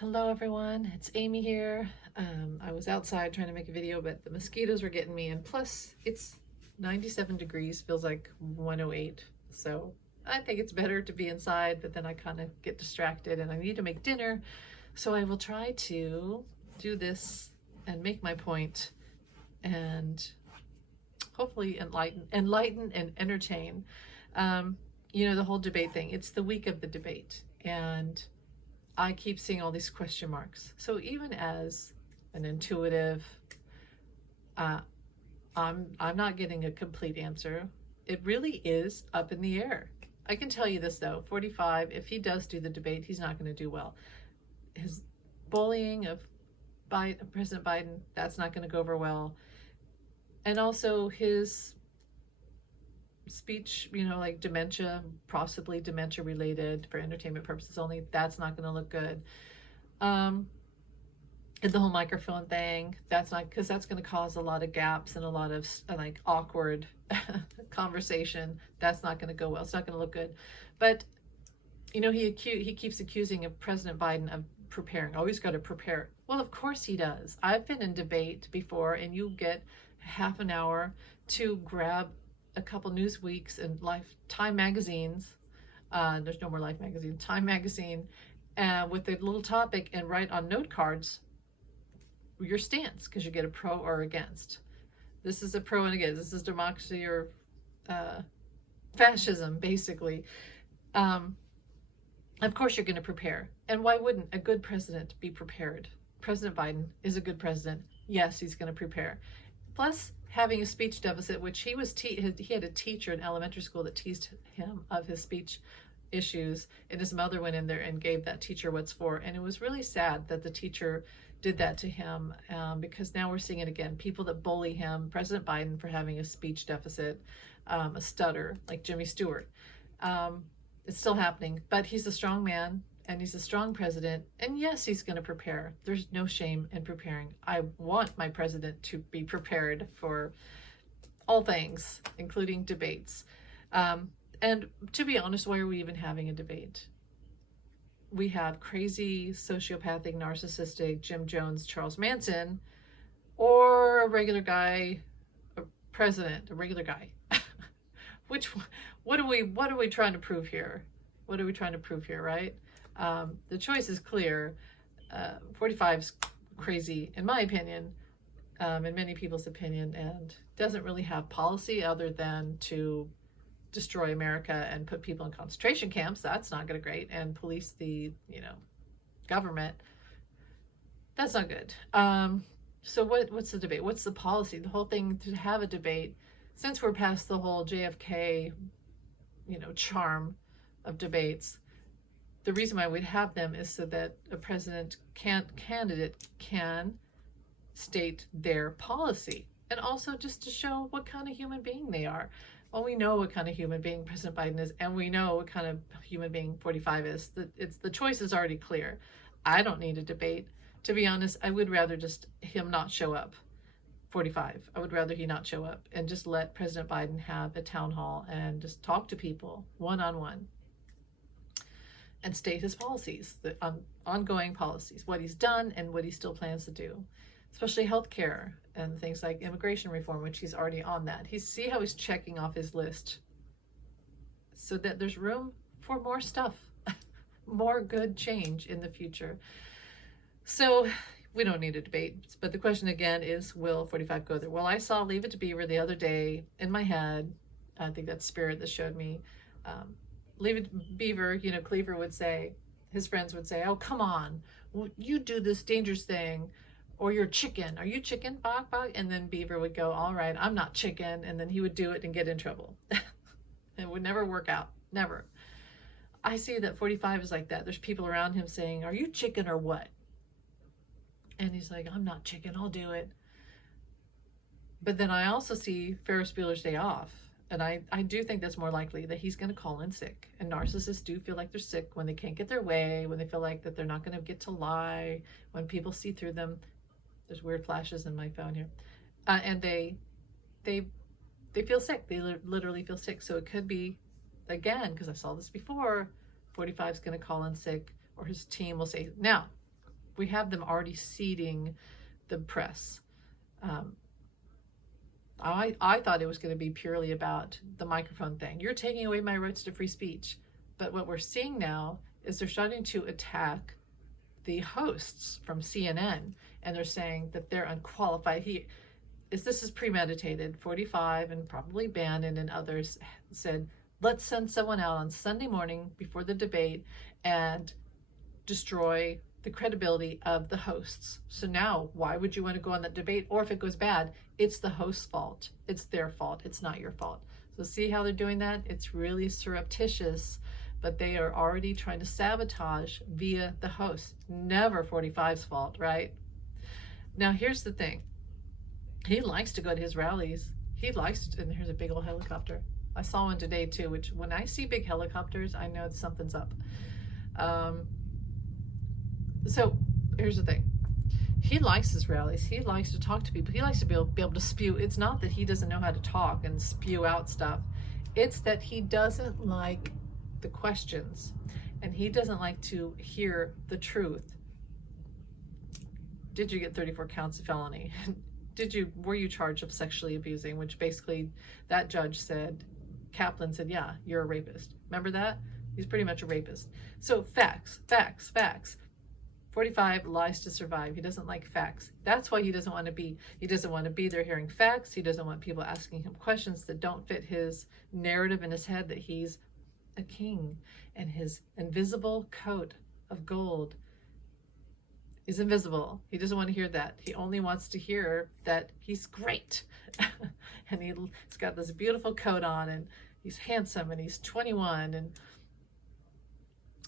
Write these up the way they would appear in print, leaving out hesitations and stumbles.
Hello everyone, it's Amy here. I was outside trying to make a video, but the mosquitoes were getting me, and plus it's 97 degrees, feels like 108. So I think it's better to be inside, but then I kind of get distracted and I need to make dinner. So I will try to do this and make my point and hopefully enlighten and entertain. The whole debate thing, it's the week of the debate, and I keep seeing all these question marks. So even as an intuitive, I'm not getting a complete answer. It really is up in the air. I can tell you this though, 45, if he does do the debate, he's not going to do well. His bullying of President Biden, that's not going to go over well. And also his speech, like dementia, possibly dementia related for entertainment purposes only, that's not going to look good. And the whole microphone thing, that's not, because that's going to cause a lot of gaps and a lot of like awkward conversation. That's not going to go well. It's not going to look good. But he keeps accusing of President Biden of preparing. Always got to prepare. Well, of course he does. I've been in debate before, and you get half an hour to grab a couple news weeks and Time magazines. There's no more Life magazine. Time magazine, with a little topic, and write on note cards your stance, because you get a pro or against. This is a pro and against. This is democracy or fascism, basically. Of course you're going to prepare. And why wouldn't a good president be prepared? President Biden is a good president. Yes, he's going to prepare. Plus, having a speech deficit, which he had a teacher in elementary school that teased him of his speech issues, and his mother went in there and gave that teacher what's for. And it was really sad that the teacher did that to him, because now we're seeing it again. People that bully him, President Biden, for having a speech deficit, a stutter, like Jimmy Stewart. It's still happening, but he's a strong man and he's a strong president. And yes, he's going to prepare. There's no shame in preparing. I want my president to be prepared for all things, including debates. And to be honest, why are we even having a debate? We have crazy, sociopathic, narcissistic Jim Jones, Charles Manson, or a regular guy, a president, a regular guy. What are we trying to prove here? What are we trying to prove here, right? The choice is clear. 45's crazy, in my opinion, in many people's opinion, and doesn't really have policy other than to destroy America and put people in concentration camps. That's not going to great, and police the government. That's not good. So what's the debate? What's the policy? The whole thing to have a debate, since we're past the whole JFK charm of debates, the reason why we'd have them is so that a candidate can state their policy, and also just to show what kind of human being they are. Well, we know what kind of human being President Biden is, and we know what kind of human being 45 is. The choice is already clear. I don't need a debate. To be honest, I would rather just him not show up. 45. I would rather he not show up and just let President Biden have a town hall and just talk to people one-on-one and state his policies, the ongoing policies, what he's done and what he still plans to do, especially healthcare and things like immigration reform, which he's already on that. See how he's checking off his list so that there's room for more stuff, more good change in the future. So we don't need a debate, but the question again is, will 45 go there? Well, I saw Leave It to Beaver the other day in my head. I think that's Spirit that showed me. Leave It to Beaver, Cleaver would say, his friends would say, oh, come on, you do this dangerous thing, or you're chicken. Are you chicken? Bok, bok. And then Beaver would go, all right, I'm not chicken. And then he would do it and get in trouble. It would never work out. Never. I see that 45 is like that. There's people around him saying, are you chicken or what? And he's like, I'm not chicken, I'll do it. But then I also see Ferris Bueller's Day Off. And I do think that's more likely that he's going to call in sick. And narcissists do feel like they're sick when they can't get their way, when they feel like that they're not going to get to lie, when people see through them. There's weird flashes in my phone here. And they feel sick. They literally feel sick. So it could be, again, because I saw this before, 45 is going to call in sick, or his team will say, now, we have them already seeding the press. I thought it was going to be purely about the microphone thing. You're taking away my rights to free speech. But what we're seeing now is they're starting to attack the hosts from CNN, and they're saying that they're unqualified. This is premeditated. 45 and probably Bannon and others said, let's send someone out on Sunday morning before the debate and destroy the credibility of the hosts. So now, why would you want to go on that debate? Or if it goes bad, it's the host's fault. It's their fault. It's not your fault. So see how they're doing that? It's really surreptitious, but they are already trying to sabotage via the host. Never 45's fault, right? Now, here's the thing. He likes to go to his rallies. He likes to, and here's a big old helicopter. I saw one today too, which when I see big helicopters, I know something's up. So here's the thing. He likes his rallies. He likes to talk to people. He likes to be able to spew. It's not that he doesn't know how to talk and spew out stuff. It's that he doesn't like the questions, and he doesn't like to hear the truth. Did you get 34 counts of felony? Were you charged of sexually abusing? Which basically that judge said, Kaplan said, yeah, you're a rapist. Remember that? He's pretty much a rapist. So facts, facts, facts. 45 lies to survive. He doesn't like facts. That's why he doesn't want to be there hearing facts. He doesn't want people asking him questions that don't fit his narrative in his head that he's a king and his invisible coat of gold is invisible. He doesn't want to hear that. He only wants to hear that he's great. And he's got this beautiful coat on, and he's handsome, and he's 21,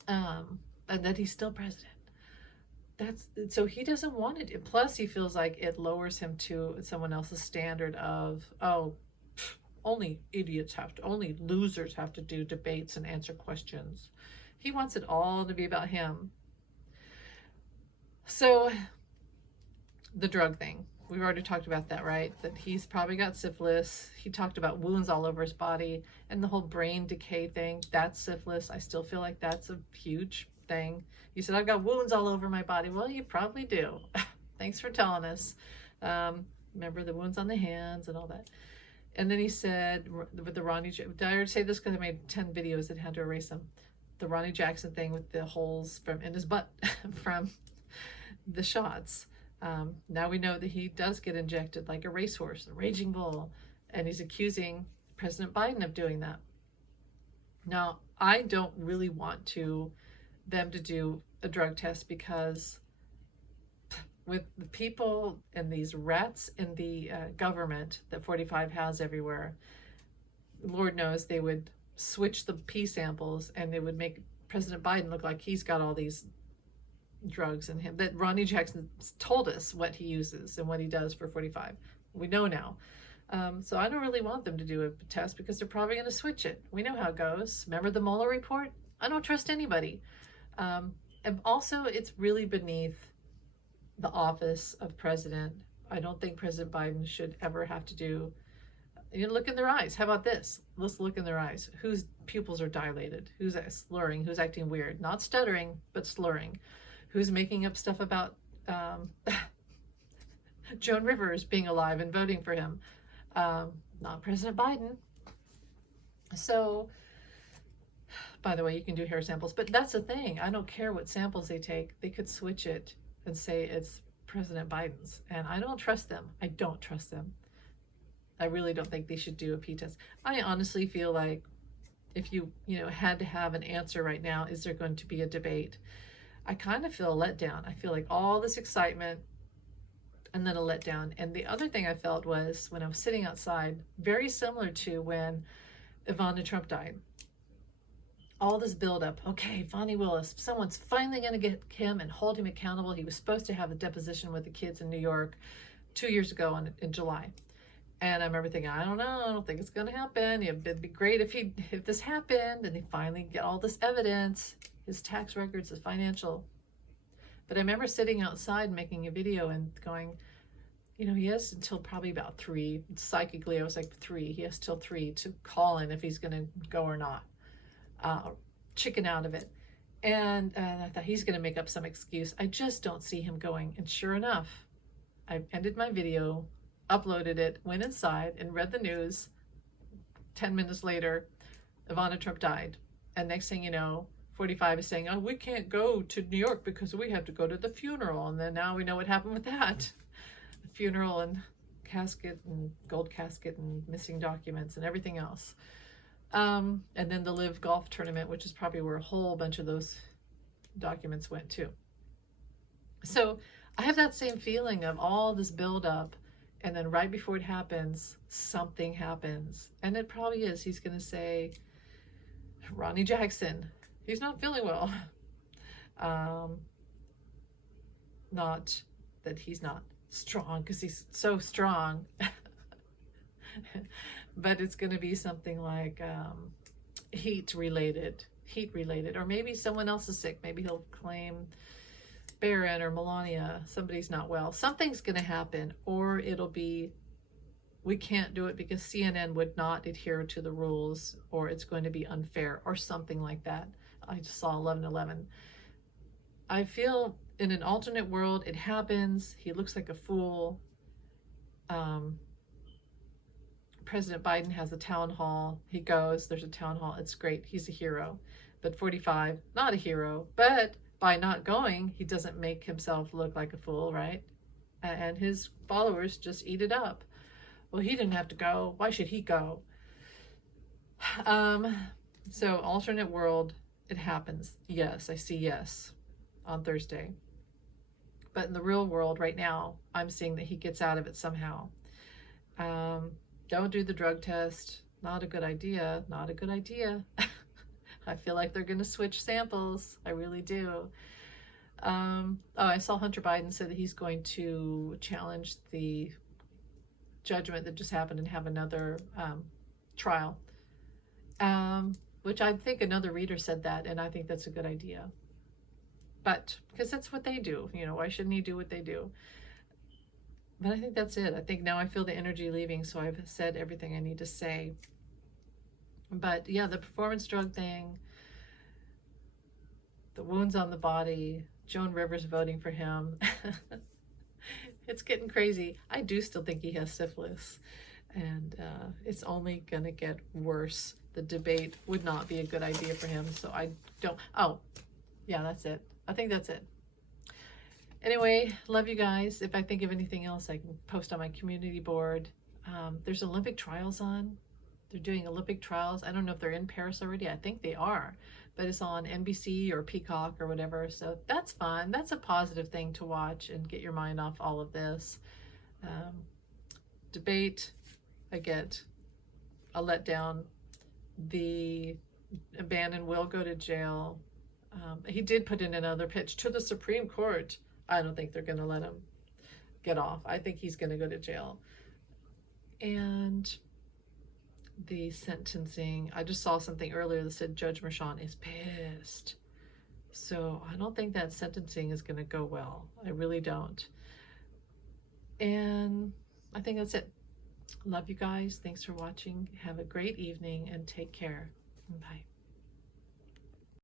and that he's still president. So he doesn't want it. Plus, he feels like it lowers him to someone else's standard of, only losers have to do debates and answer questions. He wants it all to be about him. So the drug thing, we've already talked about that, right? That he's probably got syphilis. He talked about wounds all over his body and the whole brain decay thing. That's syphilis. I still feel like that's a huge thing. He said, I've got wounds all over my body. Well, you probably do. Thanks for telling us. Remember the wounds on the hands and all that. And then he said, with the Ronnie, did I already say this? Because I made 10 videos that had to erase them. The Ronnie Jackson thing with the holes in his butt from the shots. Now we know that he does get injected like a racehorse, a raging bull, and he's accusing President Biden of doing that. Now, I don't really want them to do a drug test, because with the people and these rats in the government that 45 has everywhere, Lord knows they would switch the pee samples and they would make President Biden look like he's got all these drugs in him. That Ronnie Jackson told us what he uses and what he does for 45. We know now. So I don't really want them to do a test, because they're probably going to switch it. We know how it goes. Remember the Mueller report? I don't trust anybody. And also, it's really beneath the office of president. I don't think President Biden should ever have to do, look in their eyes. How about this? Let's look in their eyes. Whose pupils are dilated? Who's slurring? Who's acting weird? Not stuttering, but slurring. Who's making up stuff about Joan Rivers being alive and voting for him? Not President Biden. So, by the way, you can do hair samples, but that's the thing. I don't care what samples they take. They could switch it and say it's President Biden's, and I don't trust them. I don't trust them. I really don't think they should do a pee test. I honestly feel like if you had to have an answer right now, is there going to be a debate? I kind of feel a letdown. I feel like all this excitement and then a letdown. And the other thing I felt was when I was sitting outside, very similar to when Ivana Trump died. All this buildup. Okay, Fonnie Willis, someone's finally going to get him and hold him accountable. He was supposed to have a deposition with the kids in New York 2 years ago in July. And I remember thinking, I don't know, I don't think it's going to happen. It'd be great if this happened and they finally get all this evidence, his tax records, his financial. But I remember sitting outside making a video and going, he has until probably about 3. Psychically, I was like 3. He has till 3 to call in if he's going to go or not. Chicken out of it. And I thought he's going to make up some excuse. I just don't see him going. And sure enough, I ended my video, uploaded it, went inside and read the news. 10 minutes later, Ivana Trump died. And next thing you know, 45 is saying, oh, we can't go to New York because we have to go to the funeral. And then now we know what happened with that. The funeral and casket and gold casket and missing documents and everything else. And then the Live Golf Tournament, which is probably where a whole bunch of those documents went to. So I have that same feeling of all this buildup, and then right before it happens, something happens. And it probably is. He's going to say, Ronnie Jackson, he's not feeling well. Not that he's not strong, because he's so strong. But it's going to be something like heat related, or maybe someone else is sick. Maybe he'll claim Barron or Melania, somebody's not well. Something's going to happen, or it'll be, we can't do it because CNN would not adhere to the rules, or it's going to be unfair, or something like that. I just saw 11/11. I feel in an alternate world, it happens. He looks like a fool. President Biden has a town hall. He goes, there's a town hall. It's great. He's a hero. But 45, not a hero. But by not going, he doesn't make himself look like a fool, right? And his followers just eat it up. Well, he didn't have to go. Why should he go? So alternate world, it happens. Yes, I see yes on Thursday. But in the real world right now, I'm seeing that he gets out of it somehow. Don't do the drug test. Not a good idea. Not a good idea. I feel like they're going to switch samples. I really do. Oh, I saw Hunter Biden said that he's going to challenge the judgment that just happened and have another trial. Which I think another reader said that, and I think that's a good idea. But, because that's what they do. You know, why shouldn't he do what they do? But I think that's it. I think now I feel the energy leaving, so I've said everything I need to say. But yeah, the performance drug thing, the wounds on the body, Joan Rivers voting for him. It's getting crazy. I do still think he has syphilis, and it's only going to get worse. The debate would not be a good idea for him, so I don't. Oh, yeah, that's it. I think that's it. Anyway, love you guys. If I think of anything else, I can post on my community board. There's Olympic trials on. They're doing Olympic trials. I don't know if they're in Paris already. I think they are. But it's on NBC or Peacock or whatever. So that's fun. That's a positive thing to watch and get your mind off all of this. Debate, I get a letdown. The Bannon will go to jail. He did put in another pitch to the Supreme Court. I don't think they're going to let him get off. I think he's going to go to jail. And the sentencing, I just saw something earlier that said Judge Merchan is pissed. So I don't think that sentencing is going to go well. I really don't. And I think that's it. Love you guys. Thanks for watching. Have a great evening and take care. Bye.